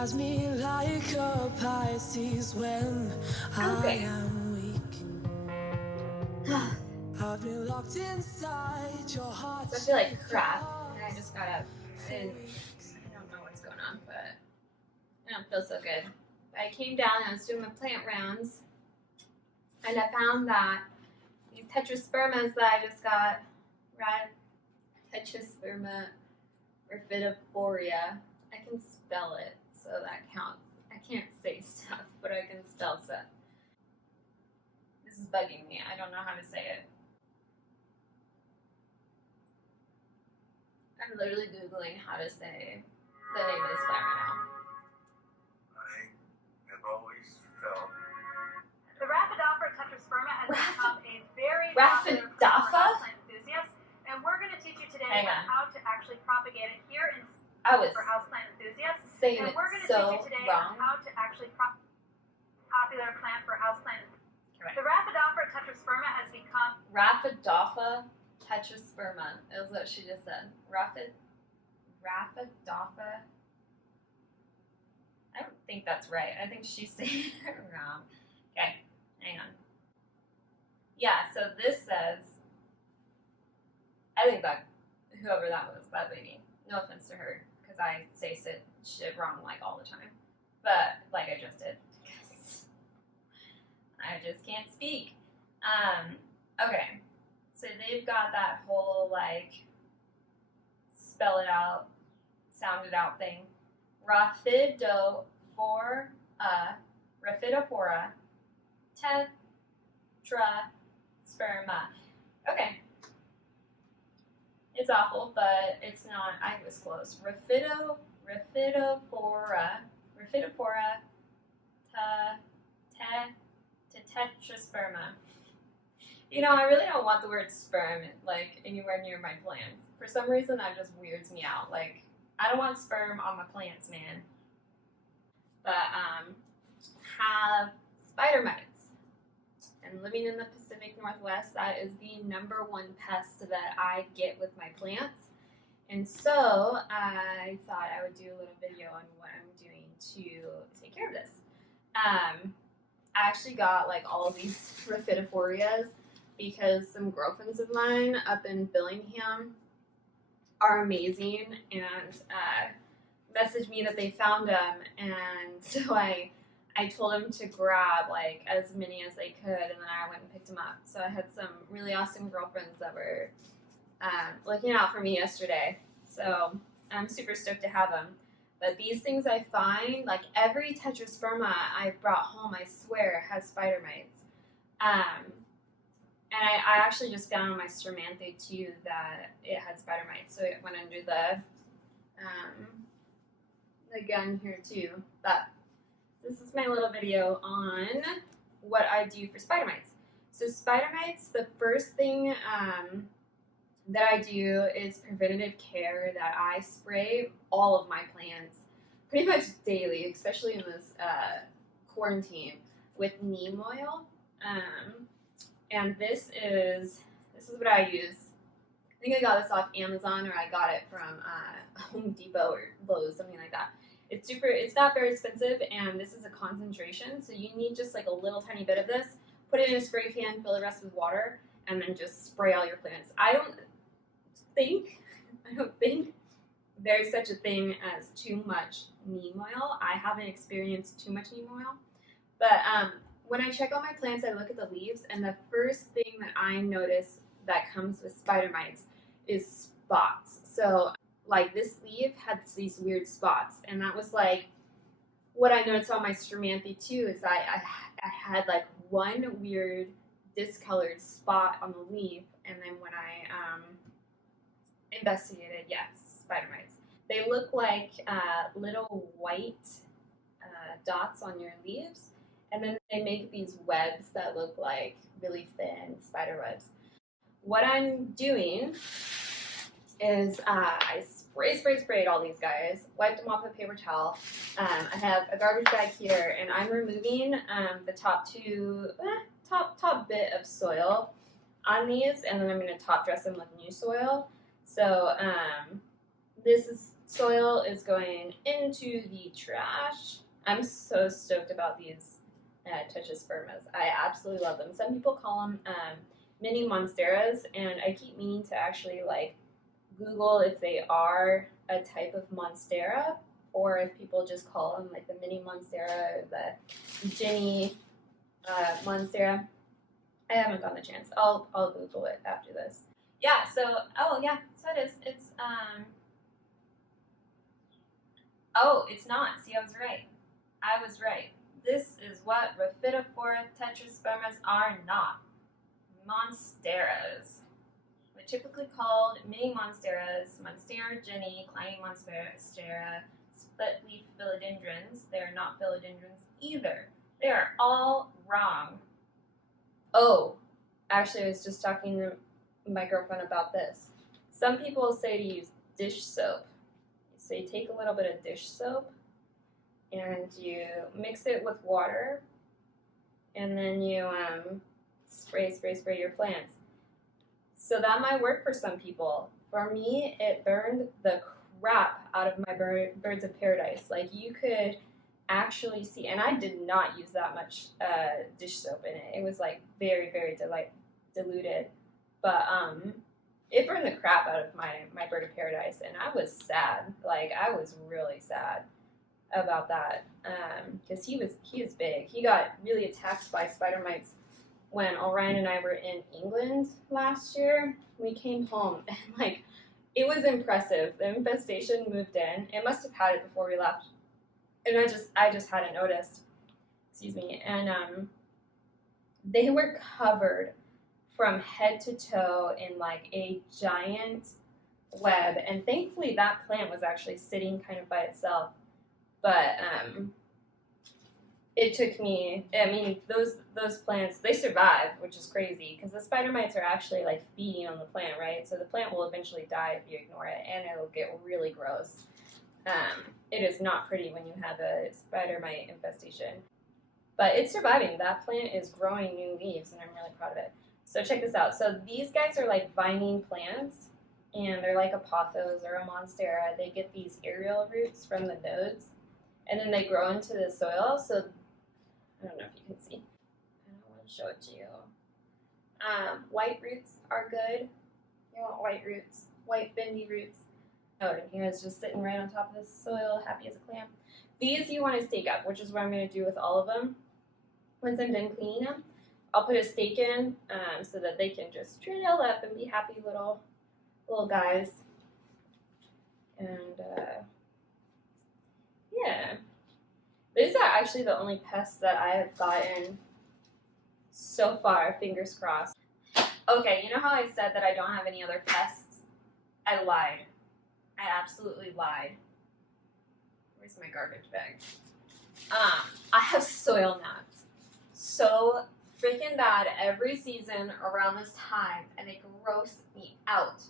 drives me like a Pisces when I am weak. I've been locked inside your heart. So I feel like crap, and I just got up, and I don't know what's going on, but I don't feel so good. I came down, I was doing my plant rounds, and I found that these tetraspermas that I just got, Tetrasperma Rhaphidophora, I can spell it, so that counts. I can't say stuff, but I can spell stuff. This is bugging me. I don't know how to say it. I'm literally Googling how to say the name of this plant right now. I have always felt the Rhaphidophora Tetrasperma has become a very Rhaphidophora? popular plant for houseplant enthusiasts, and we're going to teach you today how to actually propagate it here in for houseplant enthusiasts. Saying and we're going to so teach you today wrong. how to actually popular plant for houseplant. Correct. The Rhaphidophora Tetrasperma has become Rhaphidophora Tetrasperma is what she just said. Rhaphidophora. I don't think that's right. I think she's saying it wrong. Okay, hang on. Yeah, so this says, I think that whoever that was, that lady, no offense to her, because I say shit wrong like all the time, but like I just did, because I just can't speak. Okay, so they've got that whole like spell it out, sound it out thing. Rhaphidophora Tetrasperma. Okay. It's awful, but it's not. I was close. Rhaphidophora Tetrasperma. You know, I really don't want the word sperm like anywhere near my plants. For some reason, that just weirds me out. Like, I don't want sperm on my plants, man. But have spider mites. And living in the Pacific Northwest, that is the #1 pest that I get with my plants. And so I thought I would do a little video on what I'm doing to take care of this. I actually got like all of these Rhaphidophorias because some girlfriends of mine up in Billingham are amazing and messaged me that they found them, and so I told them to grab like as many as they could, and then I went and picked them up. So I had some really awesome girlfriends that were looking out for me yesterday. So I'm super stoked to have them. But these things I find, like every Tetrasperma I brought home, I swear, has spider mites. And I actually just found on my Stramanthe too that it had spider mites, so it went under the gun here too. But this is my little video on what I do for spider mites. So spider mites, the first thing that I do is preventative care that I spray all of my plants pretty much daily, especially in this quarantine, with neem oil. And this is what I use. I think I got this off Amazon, or I got it from Home Depot or Lowe's, something like that. It's not very expensive, and this is a concentration, so you need just like a little tiny bit of this. Put it in a spray can, fill the rest with water, and then just spray all your plants. I don't think there's such a thing as too much neem oil. I haven't experienced too much neem oil, but when I check on my plants, I look at the leaves, and the first thing that I notice that comes with spider mites is spots. So like this leaf had these weird spots, and that was like what I noticed on my Stramanthe too, is I had like one weird discolored spot on the leaf, and then when I investigated, yes, spider mites. They look like little white dots on your leaves, and then they make these webs that look like really thin spider webs. What I'm doing is I sprayed all these guys, wiped them off with a paper towel. I have a garbage bag here, and I'm removing the top bit of soil on these, and then I'm going to top dress them with new soil. So soil is going into the trash. I'm so stoked about these Tetraspermas. I absolutely love them. Some people call them mini monsteras, and I keep meaning to actually like Google if they are a type of monstera, or if people just call them like the mini monstera or the Ginny monstera. I haven't gotten the chance. I'll Google it after this. Yeah. So so it is. It's Oh, it's not. See, I was right. I was right. This is what Rhaphidophora Tetraspermas are not. Monsteras. They're typically called mini monsteras, Monstera Ginny, climbing monstera, split-leaf philodendrons. They are not philodendrons either. They are all wrong. Oh, actually, I was just talking to my girlfriend about this. Some people say to use dish soap. So you take a little bit of dish soap and you mix it with water, and then you spray your plants. So that might work for some people. For me, it burned the crap out of my birds of paradise. Like, you could actually see, and I did not use that much dish soap in it. It was like very, very diluted, but it burned the crap out of my bird of paradise, and I was sad. Like, I was really sad about that, because he is big. He got really attacked by spider mites when Orion and I were in England last year. We came home, and like, it was impressive. The infestation moved in. It must have had it before we left, and I just hadn't noticed. Excuse me. And they were covered from head to toe in like a giant web, and thankfully that plant was actually sitting kind of by itself. But it took me, I mean, those plants, they survive, which is crazy, because the spider mites are actually like feeding on the plant, right? So the plant will eventually die if you ignore it, and it'll get really gross. It is not pretty when you have a spider mite infestation. But it's surviving. That plant is growing new leaves, and I'm really proud of it. So check this out. So these guys are like vining plants, and they're like a pothos or a monstera. They get these aerial roots from the nodes, and then they grow into the soil. So I don't know if you can see. I don't want to show it to you. White roots are good. You want white roots, white bendy roots. Oh, and here is just sitting right on top of the soil, happy as a clam. These you want to stake up, which is what I'm going to do with all of them. Once I'm done cleaning them, I'll put a stake in so that they can just trail up and be happy little guys. And yeah, these are actually the only pests that I have gotten so far, fingers crossed. Okay, you know how I said that I don't have any other pests? I lied. I absolutely lied. Where's my garbage bag? I have soil gnats. So freaking bad every season around this time, and they gross me out.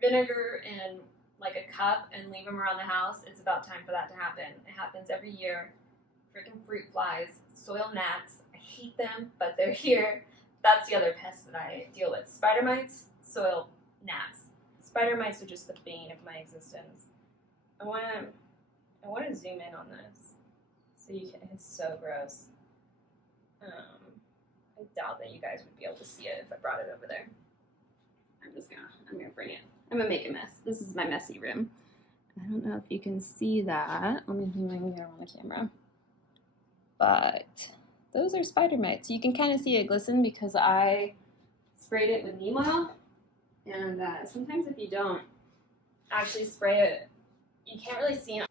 Vinegar in like a cup and leave them around the house. It's about time for that to happen. It happens every year. Freaking fruit flies, soil gnats. I hate them, but they're here. That's the other pest that I deal with. Spider mites, soil gnats. Spider mites are just the bane of my existence. I want to zoom in on this so you can. It's so gross. I doubt that you guys would be able to see it if I brought it over there. I'm gonna bring it. I'm gonna make a mess. This is my messy room. I don't know if you can see that. Let me get on the camera. But those are spider mites. You can kind of see it glisten because I sprayed it with neem oil. And sometimes if you don't actually spray it, you can't really see it.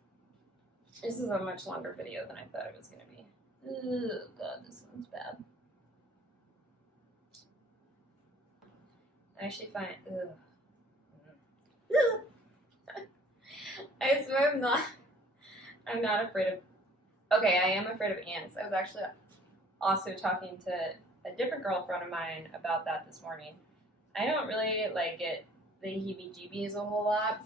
This is a much longer video than I thought it was going to be. Oh god, this one's bad. I actually find I swear I'm not afraid of. Okay, I am afraid of ants. I was actually also talking to a different girlfriend of mine about that this morning. I don't really like get the heebie-jeebies a whole lot.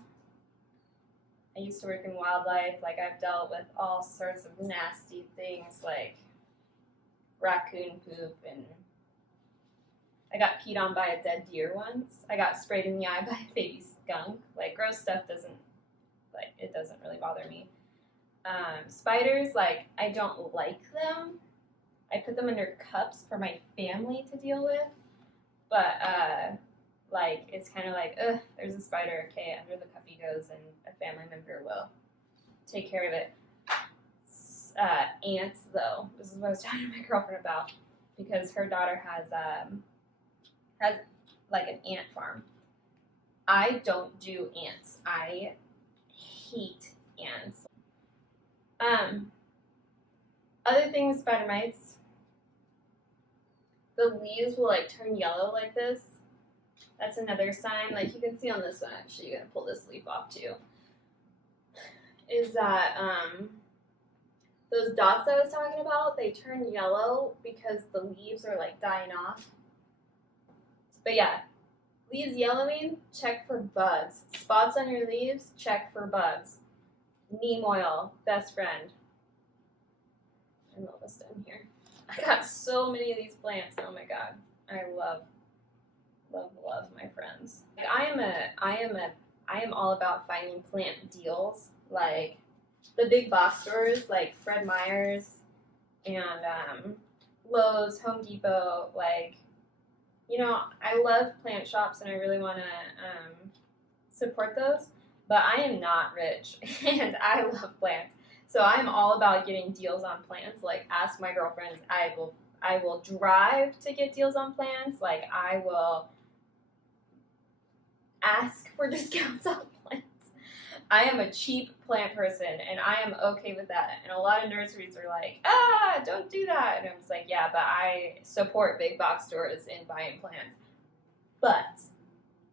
I used to work in wildlife. Like, I've dealt with all sorts of nasty things like raccoon poop and I got peed on by a dead deer once. I got sprayed in the eye by a baby skunk. Like, gross stuff doesn't really bother me. Spiders, like, I don't like them. I put them under cups for my family to deal with. But, like, it's kind of like, ugh, there's a spider. Okay, under the cup he goes, and a family member will take care of it. Ants, though. This is what I was talking to my girlfriend about. Because her daughter has like an ant farm. I don't do ants. I hate ants. Other thing with spider mites, the leaves will like turn yellow like this. That's another sign. Like you can see on this one, actually, you're gonna pull this leaf off too. Is that those dots I was talking about, they turn yellow because the leaves are like dying off. But yeah, leaves yellowing, check for bugs. Spots on your leaves, check for bugs. Neem oil, best friend. I'm almost done here. I got so many of these plants. Oh my god, I love my friends. Like I am all about finding plant deals. Like the big box stores, like Fred Meyer's and Lowe's, Home Depot. Like, you know, I love plant shops and I really want to support those. But I am not rich and I love plants. So I'm all about getting deals on plants. Like, ask my girlfriends. I will drive to get deals on plants. Like, I will ask for discounts on plants. I am a cheap plant person, and I am okay with that. And a lot of nurseries are like, don't do that. And I was like, yeah, but I support big box stores in buying plants. But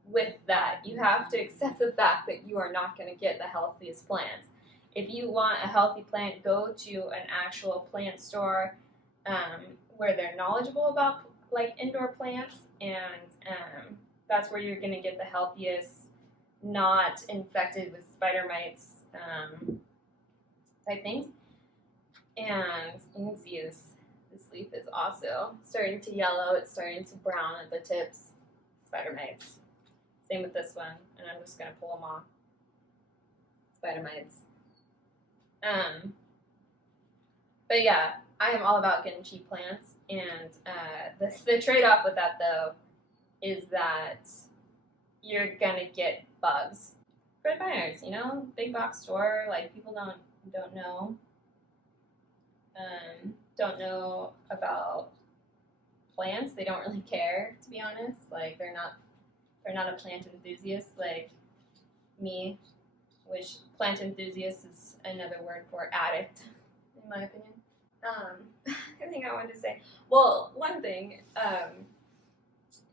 with that, you have to accept the fact that you are not going to get the healthiest plants. If you want a healthy plant, go to an actual plant store where they're knowledgeable about like indoor plants, and that's where you're going to get the healthiest, not infected with spider mites type things. And you can see this leaf is also starting to yellow. It's starting to brown at the tips. Spider mites. Same with this one, and I'm just going to pull them off. Spider mites. But yeah, I am all about getting cheap plants, and the trade-off with that, though, is that you're gonna get bugs. Fred Meyer's, you know, big box store, like people don't know about plants. They don't really care, to be honest. Like they're not a plant enthusiast like me, which plant enthusiast is another word for addict, in my opinion. I think I wanted to say, well, one thing,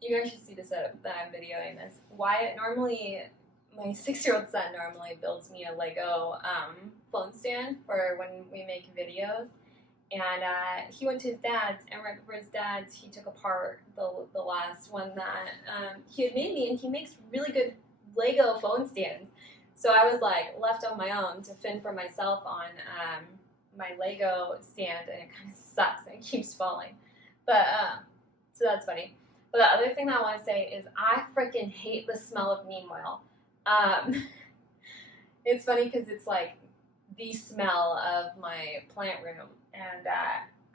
you guys should see the setup that I'm videoing this. Wyatt normally, my 6-year-old son normally builds me a Lego phone stand for when we make videos. And he went to his dad's, and right before his dad's, he took apart the last one that he had made me, and he makes really good Lego phone stands. So I was like left on my own to fend for myself on my Lego stand, and it kind of sucks and it keeps falling. But so that's funny. But the other thing that I want to say is I freaking hate the smell of neem oil. It's funny because it's like the smell of my plant room, and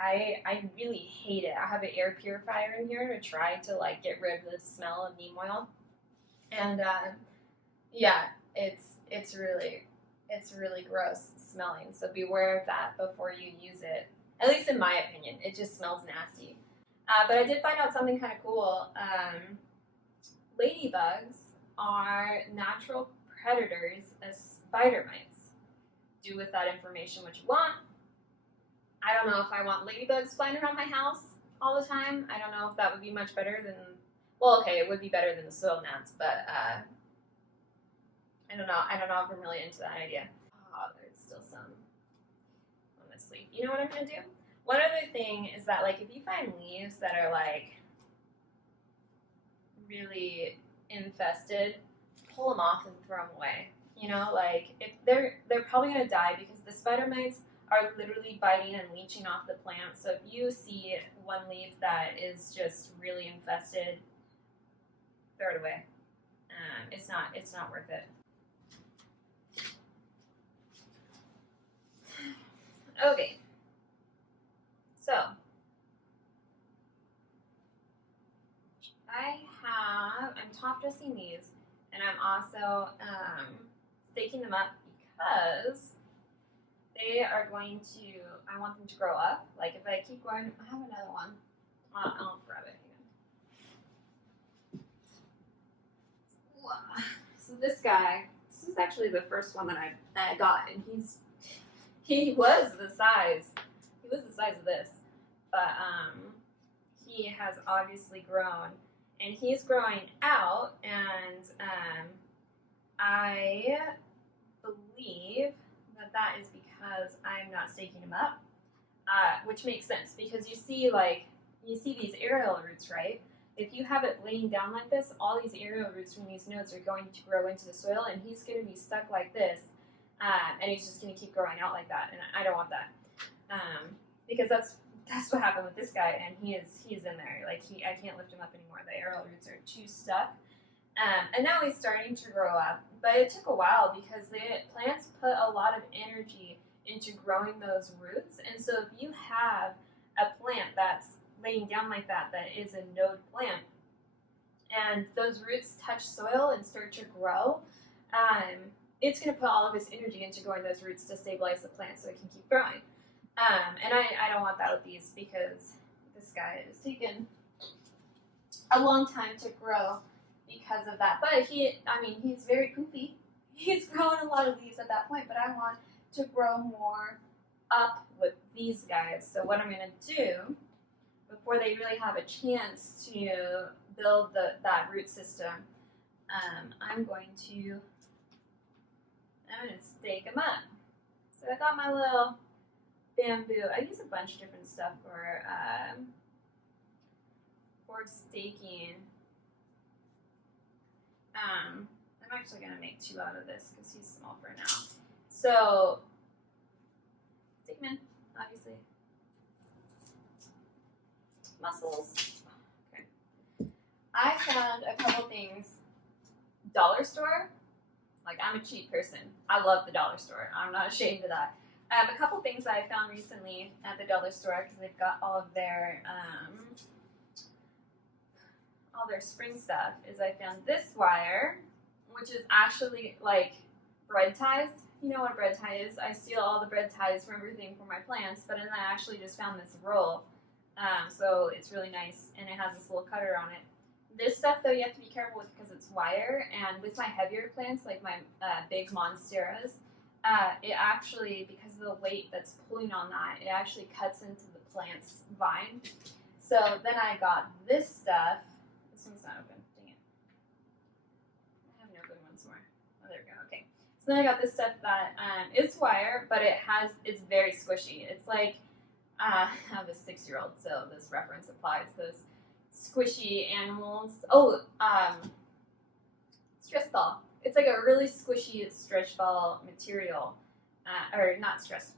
I really hate it. I have an air purifier in here to try to like get rid of the smell of neem oil, and yeah, it's really gross smelling. So beware of that before you use it. At least in my opinion, it just smells nasty. But I did find out something kind of cool. Ladybugs are natural predators of spider mites. Do with that information what you want. I don't know if I want ladybugs flying around my house all the time. I don't know if that would be much better than, well, okay, it would be better than the soil gnats, but I don't know if I'm really into that idea. Oh, there's still some on this leaf. You know what I'm gonna do? One other thing is that, like, if you find leaves that are like really infested, pull them off and throw them away. You know, like if they're probably gonna die because the spider mites are literally biting and leeching off the plant. So if you see one leaf that is just really infested, throw it away. It's not worth it. Okay. So I'm top dressing these, and I'm also staking them up because they are going to, I want them to grow up. Like if I keep going, I have another one. I'll grab it again. So this guy, this is actually the first one that I got, and he was the size of this, but he has obviously grown, and he's growing out, and I believe that is because I'm not staking him up, which makes sense because you see these aerial roots, right? If you have it laying down like this, all these aerial roots from these nodes are going to grow into the soil, and he's going to be stuck like this, and he's just going to keep growing out like that, and I don't want that, because that's what happened with this guy, and he's in there, like I can't lift him up anymore. The aerial roots are too stuck, and now he's starting to grow up, but it took a while because the plants put a lot of energy into growing those roots, and so if you have a plant that's laying down like that is a node plant, and those roots touch soil and start to grow, it's going to put all of its energy into growing those roots to stabilize the plant so it can keep growing. And I don't want that with these because this guy is taking a long time to grow because of that. But he's very poofy. He's growing a lot of leaves at that point, but I want to grow more up with these guys. So what I'm going to do, before they really have a chance to build that root system, I'm going to stake them up. So I got my little bamboo. I use a bunch of different stuff for staking. I'm actually going to make 2 out of this because he's small for now. So, stake him in, obviously. Mussels. Okay. I found a couple things. Dollar store. Like, I'm a cheap person. I love the dollar store. I'm not ashamed of that. A couple things that I found recently at the dollar store because they've got all their spring stuff. Is I found this wire, which is actually like bread ties. You know what a bread tie is? I steal all the bread ties from everything for my plants, but then I actually just found this roll. So it's really nice, and it has this little cutter on it. This stuff, though, you have to be careful with because it's wire, and with my heavier plants, like my big monsteras, it actually, because of the weight that's pulling on that, it actually cuts into the plant's vine. So then I got this stuff. This one's not open. Dang it. I have no good ones more. Oh, there we go. Okay. So then I got this stuff that is wire, but it's very squishy. It's like, I have a 6-year-old, so this reference applies. Those squishy animals. Oh, stress ball. It's like a really squishy stretch ball material, or not stress.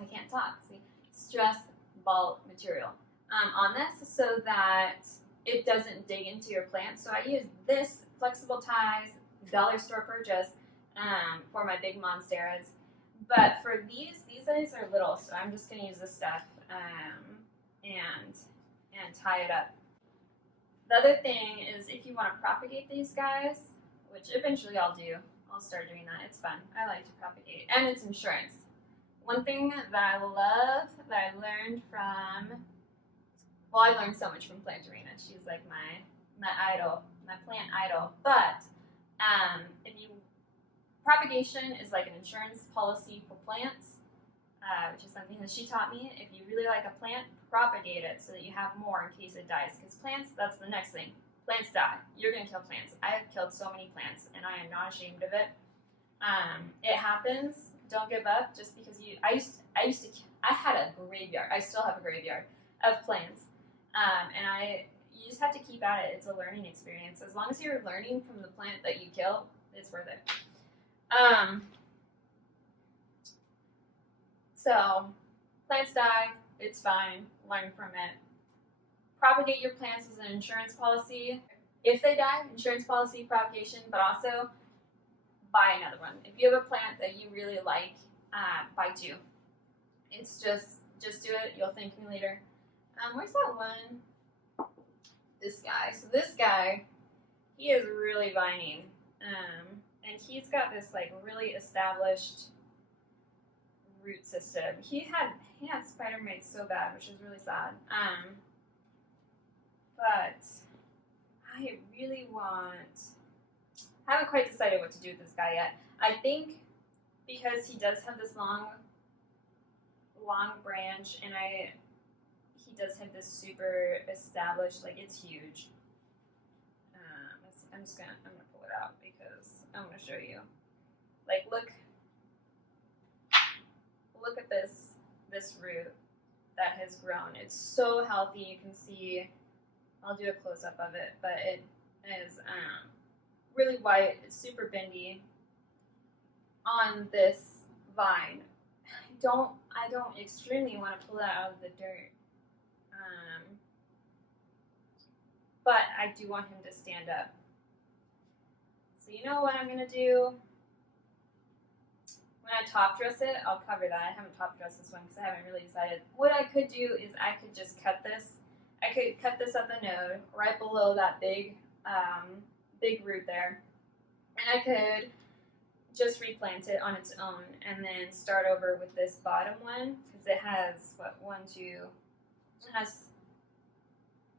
I can't talk. See, stress ball material on this, so that it doesn't dig into your plant. So I use this flexible ties, dollar store purchase, for my big monsteras. But for these guys are little, so I'm just gonna use this stuff and tie it up. The other thing is if you want to propagate these guys, which eventually I'll do, I'll start doing that. It's fun. I like to propagate, and it's insurance. One thing that I love that I learned from, well, I learned so much from Plantarina. She's like my idol, my plant idol. But propagation is like an insurance policy for plants, which is something that she taught me. If you really like a plant, propagate it so that you have more in case it dies. Because plants, that's the next thing. Plants die. You're going to kill plants. I have killed so many plants, and I am not ashamed of it. It happens. Don't give up just because I had a graveyard. I still have a graveyard of plants. You just have to keep at it. It's a learning experience. As long as you're learning from the plant that you kill, it's worth it. So plants die, it's fine, learn from it. Propagate your plants as an insurance policy. If they die, insurance policy, propagation, but also buy another one. If you have a plant that you really like, buy two. It's just do it, you'll thank me later. Where's that one? This guy. So this guy, he is really vining. And he's got this like really established root system. He had spider mites so bad, which is really sad. But I really I haven't quite decided what to do with this guy yet. I think because he does have this long branch, and he does have this super established, like it's huge. I'm gonna pull it out because I want to show you. Like look at this root that has grown. It's so healthy. You can see. I'll do a close up of it, but it is really white. It's super bendy on this vine. I don't extremely want to pull that out of the dirt, but I do want him to stand up. So you know what I'm gonna do? When I top dress it, I'll cover that. I haven't top dressed this one because I haven't really decided. What I could do is I could just cut this. I could cut this at the node right below that big root there, and I could just replant it on its own and then start over with this bottom one because it has it has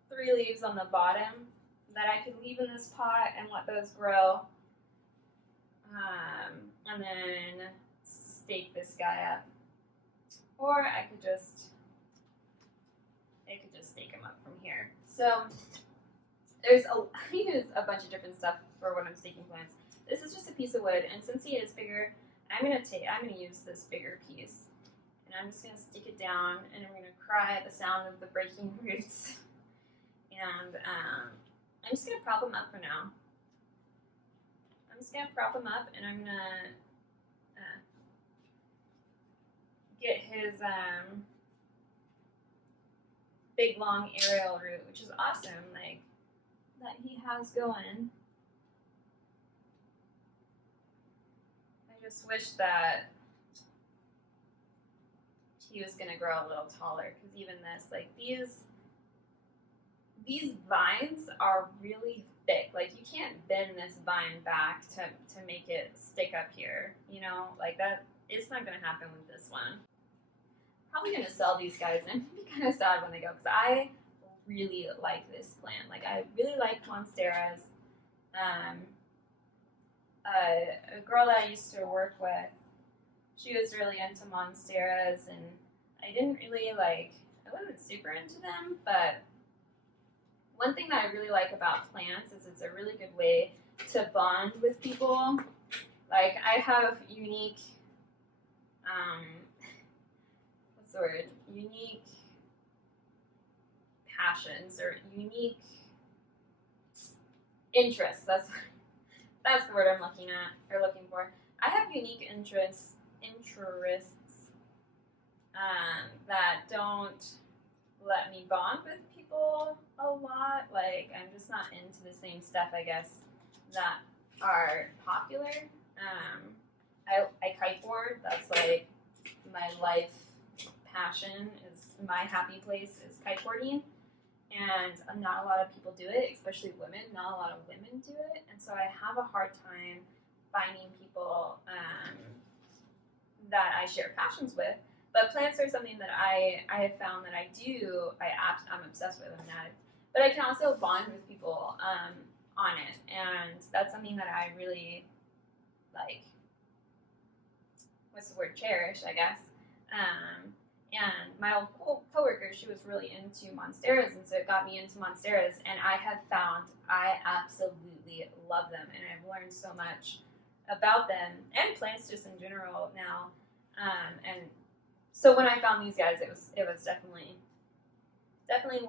3 leaves on the bottom that I could leave in this pot and let those grow, and then stake this guy up, or I could just stake him up from here. So I use a bunch of different stuff for when I'm staking plants. This is just a piece of wood, and since he is bigger, I'm gonna use this bigger piece, and I'm just gonna stick it down, and I'm gonna cry at the sound of the breaking roots. And I'm just gonna prop him up for now. I'm just gonna prop him up, and I'm gonna get his big long aerial root, which is awesome, like that he has going. I just wish that he was gonna grow a little taller, because even this, like these vines are really thick. Like you can't bend this vine back to make it stick up here, you know, like that. It's not gonna happen with this one. Probably gonna sell these guys, and I'm gonna be kind of sad when they go, because I really like this plant. Like I really like Monsteras. A girl that I used to work with, she was really into Monsteras, and I wasn't super into them, but one thing that I really like about plants is it's a really good way to bond with people. Like I have unique, unique passions or unique interests. That's the word I'm looking for. I have unique interests that don't let me bond with people a lot. Like I'm just not into the same stuff, I guess, that are popular. I kiteboard. That's like my life passion. Is my happy place is kiteboarding, and not a lot of people do it, especially women. Not a lot of women do it, and so I have a hard time finding people that I share passions with. But plants are something that I have found that I'm obsessed with them now. But I can also bond with people on it, and that's something that I really like. What's the word? Cherish, I guess. And my old coworker, she was really into Monsteras, and so it got me into Monsteras. And I have found I absolutely love them, and I've learned so much about them and plants just in general now. And so when I found these guys, it was definitely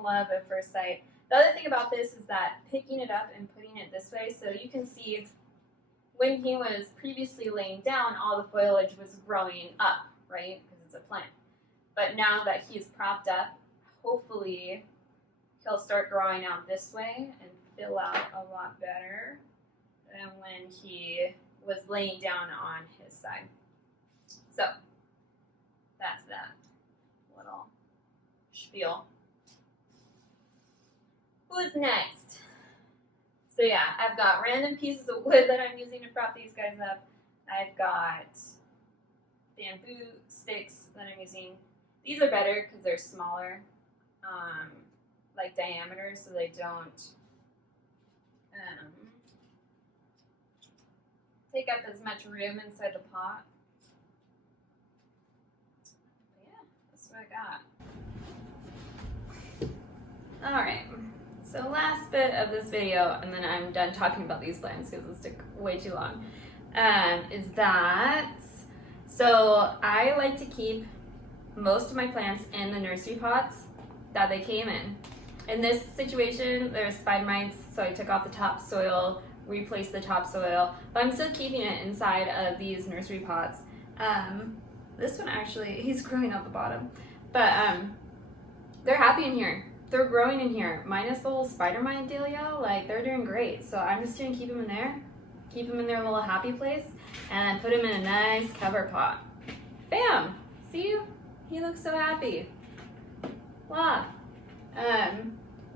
love at first sight. The other thing about this is that picking it up and putting it this way, so you can see when he was previously laying down, all the foliage was growing up, right? Because it's a plant. But now that he's propped up, hopefully he'll start growing out this way and fill out a lot better than when he was laying down on his side. So that's that little spiel. Who's next? So yeah, I've got random pieces of wood that I'm using to prop these guys up. I've got bamboo sticks that I'm using. These are better because they're smaller, like diameter, so they don't take up as much room inside the pot. But yeah, that's what I got. Alright, so last bit of this video, and then I'm done talking about these plants because this took way too long, is that, so I like to keep most of my plants in the nursery pots that they came in. In this situation, there's spider mites, so I took off the topsoil, replaced the topsoil, but I'm still keeping it inside of these nursery pots. This one actually, he's growing out the bottom, but they're happy in here. They're growing in here, minus the whole spider mite dealio. Like, they're doing great. So I'm just gonna keep them in there, keep them in their little happy place, and then put them in a nice cover pot. Bam! See? He looks so happy. Wow.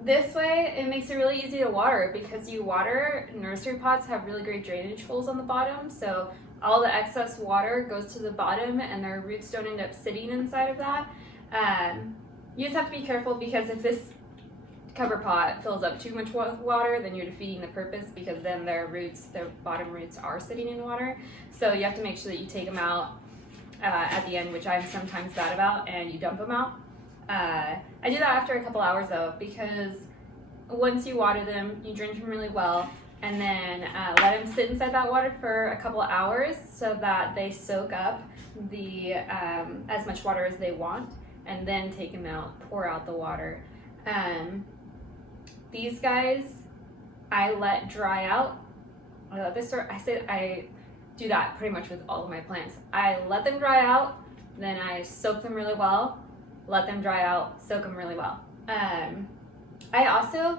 This way, it makes it really easy to water because you water, nursery pots have really great drainage holes on the bottom, so all the excess water goes to the bottom and their roots don't end up sitting inside of that. You just have to be careful because if this cover pot fills up too much water, then you're defeating the purpose because then their roots, their bottom roots are sitting in water. So you have to make sure that you take them out at the end, which I'm sometimes bad about, and you dump them out. I do that after a couple hours though, because once you water them, you drench them really well, and then let them sit inside that water for a couple hours so that they soak up the as much water as they want, and then take them out, pour out the water. These guys, I let dry out. I do that pretty much with all of my plants. I let them dry out, then I soak them really well, let them dry out, soak them really well. I also,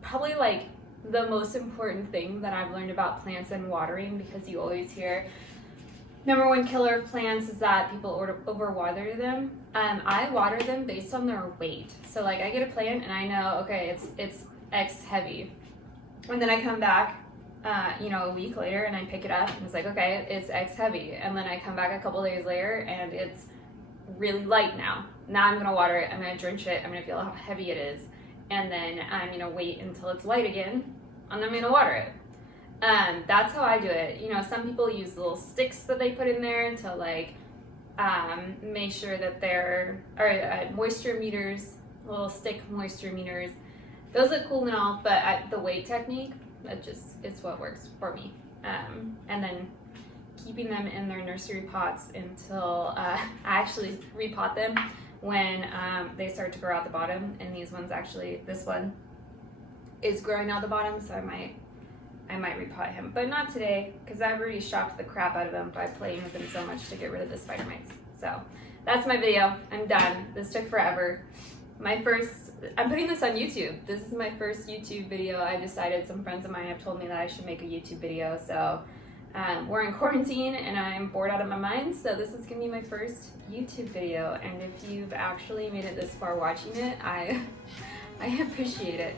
probably like the most important thing that I've learned about plants and watering, because you always hear number one killer of plants is that people overwater them. I water them based on their weight. So like I get a plant and I know, okay, it's X heavy. And then I come back, a week later and I pick it up and it's like, okay, it's X heavy. And then I come back a couple days later and it's really light now. Now I'm gonna water it, I'm gonna drench it, I'm gonna feel how heavy it is. And then I'm gonna wait until it's light again and I'm gonna water it. That's how I do it. Some people use little sticks that they put in there to like make sure that they're, moisture meters, little stick moisture meters. Those look cool and all, but the weight technique, it's what works for me. And then keeping them in their nursery pots until I actually repot them when they start to grow out the bottom. And these ones actually, this one is growing out the bottom, so I might repot him, but not today because I've already shocked the crap out of him by playing with him so much to get rid of the spider mites. So that's my video. I'm done. This took forever. I'm putting this on YouTube. This is my first YouTube video. I decided, some friends of mine have told me that I should make a YouTube video. So we're in quarantine and I'm bored out of my mind. So this is gonna be my first YouTube video. And if you've actually made it this far watching it, I appreciate it.